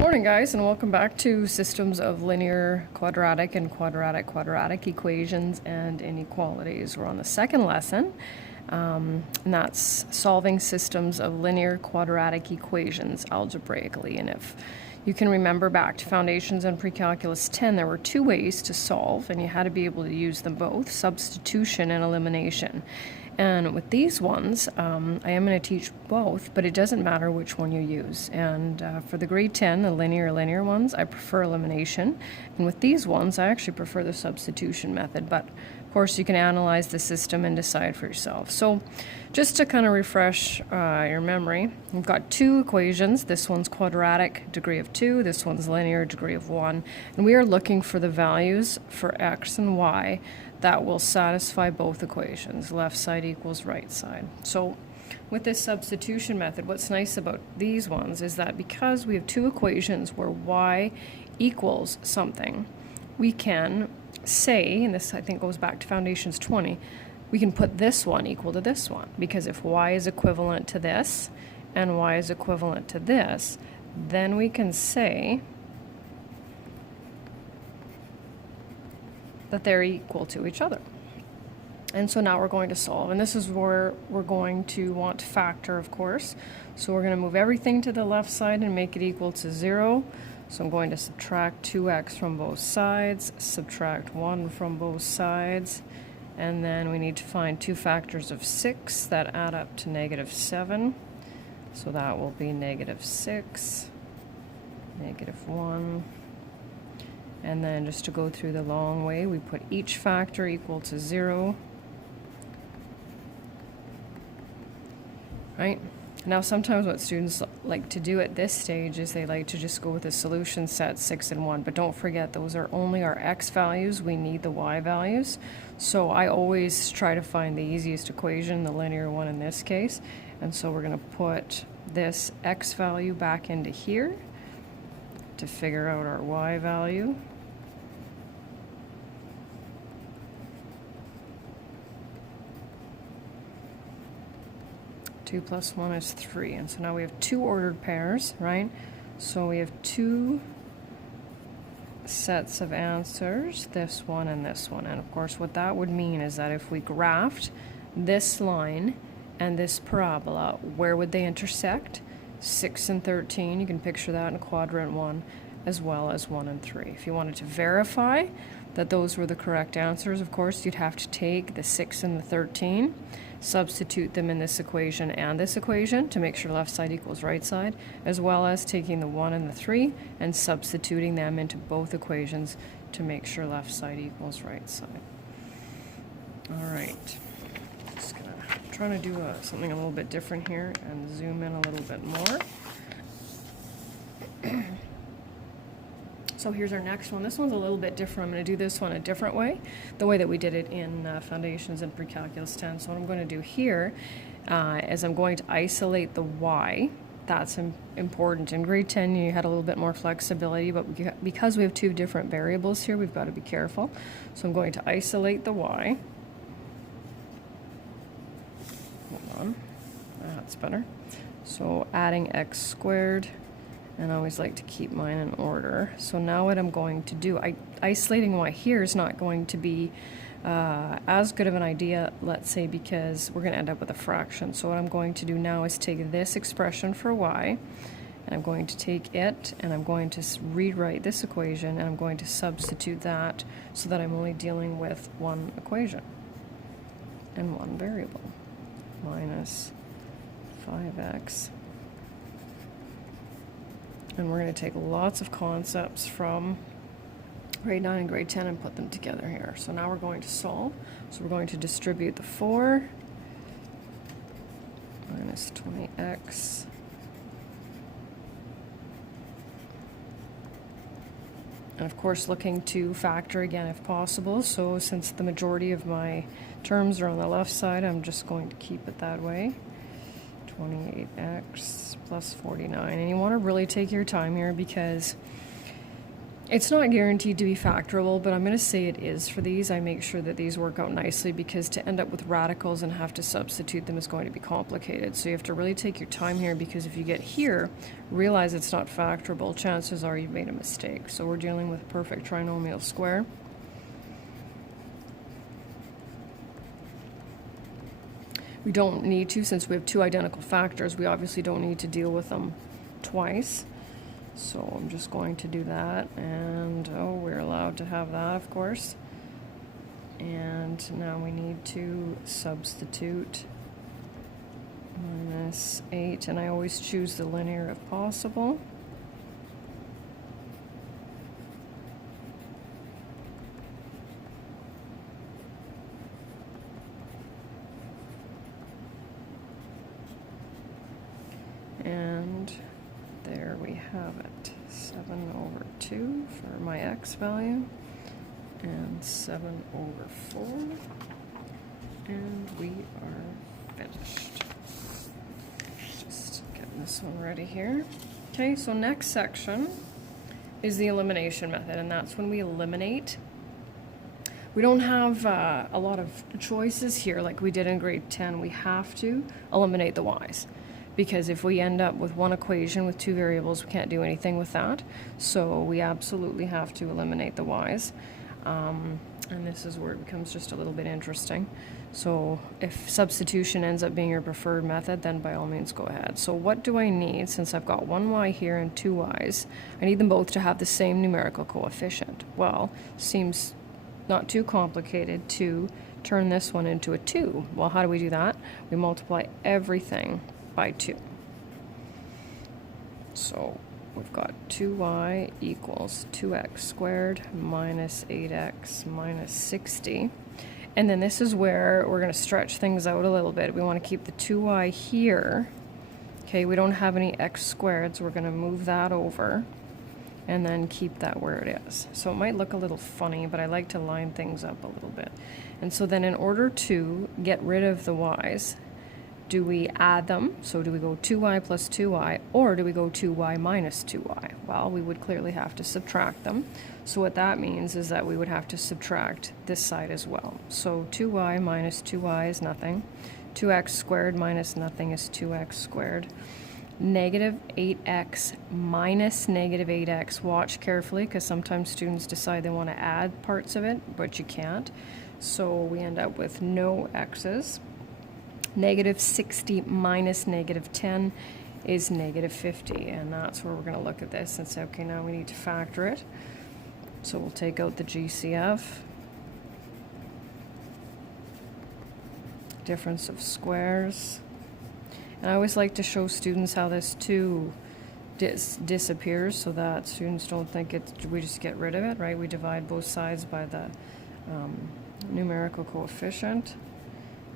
Morning guys, and welcome back to Systems of Linear, Quadratic, and Quadratic equations and inequalities. We're on the second lesson, and that's solving systems of linear quadratic equations algebraically. And if you can remember back to Foundations and Pre-Calculus 10, there were two ways to solve, and you had to be able to use them both, substitution and elimination. And with these ones, I am going to teach both, but it doesn't matter which one you use. And for the grade 10, the linear ones, I prefer elimination. And with these ones, I actually prefer the substitution method. But of course, you can analyze the system and decide for yourself. So just to kind of refresh your memory, we've got two equations. This one's quadratic, degree of 2. This one's linear, degree of 1. And we are looking for the values for x and y that will satisfy both equations, left side equals right side. So with this substitution method, what's nice about these ones is that because we have two equations where y equals something, we can say, and this I think goes back to Foundations 20, we can put this one equal to this one, because if y is equivalent to this and y is equivalent to this, then we can say that they're equal to each other. And so now we're going to solve, and this is where we're going to want to factor, of course. So we're going to move everything to the left side and make it equal to 0. So I'm going to subtract 2x from both sides, subtract 1 from both sides, and then we need to find two factors of 6 that add up to -7. So that will be -6, -1. And then just to go through the long way, we put each factor equal to 0. Right? Now sometimes what students like to do at this stage is they like to just go with a solution set 6 and 1. But don't forget, those are only our x values. We need the y values. So I always try to find the easiest equation, the linear one in this case. And so we're going to put this x value back into here to figure out our y value. Two plus 1 is 3, and so now we have two ordered pairs, right? So we have two sets of answers, this one and this one. And of course what that would mean is that if we graphed this line and this parabola, where would they intersect? 6 and 13, you can picture that in quadrant 1, as well as 1 and 3. If you wanted to verify that those were the correct answers, of course, you'd have to take the 6 and the 13, substitute them in this equation and this equation to make sure left side equals right side, as well as taking the 1 and the 3 and substituting them into both equations to make sure left side equals right side. All right. Trying to do something a little bit different here and zoom in a little bit more. So here's our next one. This one's a little bit different. I'm going to do this one a different way, the way that we did it in Foundations and Pre-Calculus 10. So what I'm going to do here is I'm going to isolate the y. That's important. In grade 10 you had a little bit more flexibility, but because we have two different variables here, we've got to be careful. So I'm going to isolate the y. That's better. So adding x squared, and I always like to keep mine in order. So now what I'm going to do, isolating y here is not going to be as good of an idea, let's say, because we're going to end up with a fraction. So what I'm going to do now is take this expression for y, and I'm going to take it, and I'm going to rewrite this equation, and I'm going to substitute that so that I'm only dealing with one equation and one variable, minus 5x. And we're going to take lots of concepts from grade 9 and grade 10 and put them together here. So now we're going to solve. So we're going to distribute the 4 minus 20x and of course looking to factor again if possible. So since the majority of my terms are on the left side, I'm just going to keep it that way. 28x plus 49. And you want to really take your time here, because It's not guaranteed to be factorable, but I'm going to say it is for these. I make sure that these work out nicely because to end up with radicals and have to substitute them is going to be complicated. So you have to really take your time here, because if you get here, realize it's not factorable, chances are you've made a mistake. So we're dealing with perfect trinomial square. We don't need to, since we have two identical factors, we obviously don't need to deal with them twice. So I'm just going to do that, and oh, we're allowed to have that, of course. And now we need to substitute minus 8, and I always choose the linear if possible. And there we have it, 7/2 for my x value, and 7/4, and we are finished. Just getting this one ready here. Okay, so next section is the elimination method, and that's when we eliminate. We don't have a lot of choices here like we did in grade 10. We have to eliminate the y's, because if we end up with one equation with two variables, we can't do anything with that. So we absolutely have to eliminate the y's. And this is where it becomes just a little bit interesting. So if substitution ends up being your preferred method, then by all means go ahead. So what do I need? Since I've got one y here and two y's, I need them both to have the same numerical coefficient. Well, seems not too complicated to turn this one into a 2. Well, how do we do that? We multiply everything by 2. So we've got 2y equals 2x squared minus 8x minus 60. And then this is where we're going to stretch things out a little bit. We want to keep the 2y here. Okay, we don't have any x squared, so we're going to move that over and then keep that where it is. So it might look a little funny, but I like to line things up a little bit. And so then in order to get rid of the y's, do we add them? So do we go 2y plus 2y, or do we go 2y minus 2y? Well, we would clearly have to subtract them. So what that means is that we would have to subtract this side as well. So 2y minus 2y is nothing. 2x squared minus nothing is 2x squared. Negative 8x minus negative 8x. Watch carefully, because sometimes students decide they want to add parts of it, but you can't. So we end up with no x's. Negative 60 minus negative 10 is negative 50, and that's where we're going to look at this and say, okay, now we need to factor it. So we'll take out the GCF. Difference of squares. And I always like to show students how this 2 disappears, so that students don't think we just get rid of it, right? We divide both sides by the numerical coefficient,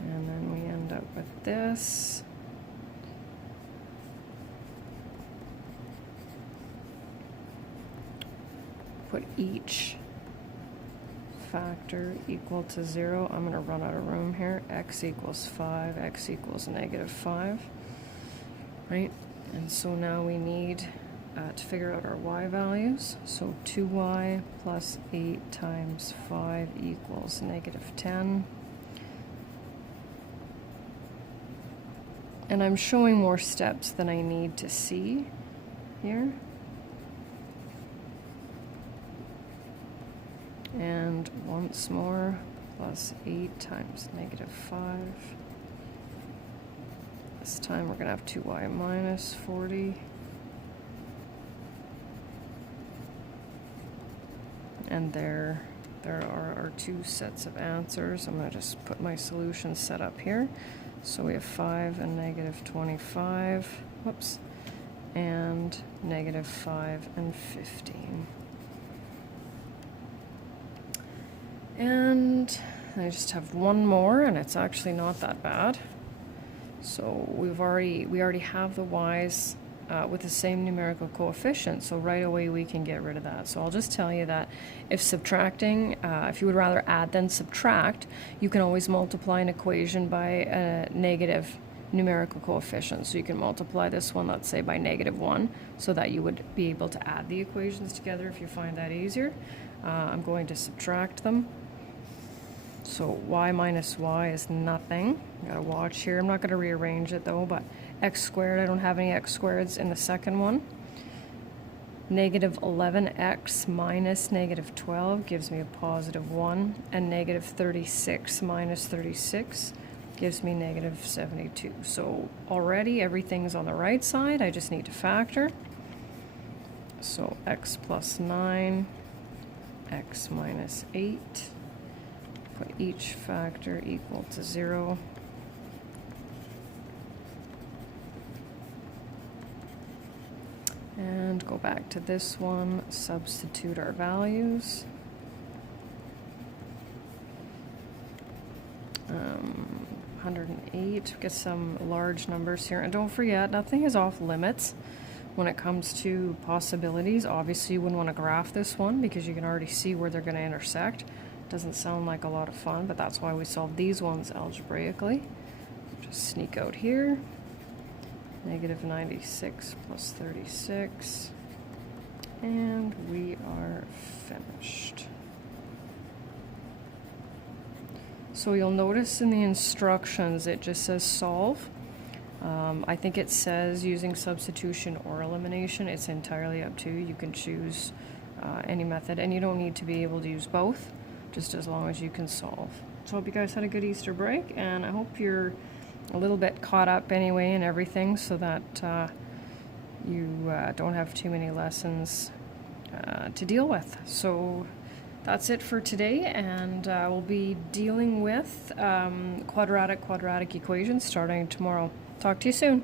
and then we end up with this. Put each factor equal to 0. I'm going to run out of room here. X equals 5, x equals negative 5, right? And so now we need to figure out our y values. So 2y plus 8 times 5 equals negative 10. And I'm showing more steps than I need to see here. And once more, plus 8 times negative 5. This time we're going to have 2y minus 40. And there are our two sets of answers. I'm going to just put my solution set up here. So we have 5 and negative 25. Whoops. And negative 5 and 15. And I just have one more, and it's actually not that bad. So we already have the y's with the same numerical coefficient, so right away we can get rid of that. So I'll just tell you that if subtracting, if you would rather add than subtract, you can always multiply an equation by a negative numerical coefficients. So you can multiply this one, let's say, by -1, so that you would be able to add the equations together if you find that easier. I'm going to subtract them. So y minus y is nothing. Gotta watch here. I'm not going to rearrange it though, but x squared, I don't have any x squareds in the second one. Negative 11x minus negative 12 gives me a positive 1, and negative 36 minus 36 gives me negative 72. So already everything's on the right side. I just need to factor. So x plus 9, x minus 8. Put each factor equal to 0. And go back to this one, substitute our values. 108, get some large numbers here. And don't forget, nothing is off limits when it comes to possibilities. Obviously, you wouldn't want to graph this one because you can already see where they're going to intersect. Doesn't sound like a lot of fun, but that's why we solve these ones algebraically. Just sneak out here. Negative 96 plus 36. And we are finished. So you'll notice in the instructions it just says solve. I think it says using substitution or elimination. It's entirely up to you. You can choose any method, and you don't need to be able to use both, just as long as you can solve. So I hope you guys had a good Easter break, and I hope you're a little bit caught up anyway in everything, so that you don't have too many lessons to deal with. So that's it for today, and we'll be dealing with quadratic equations starting tomorrow. Talk to you soon.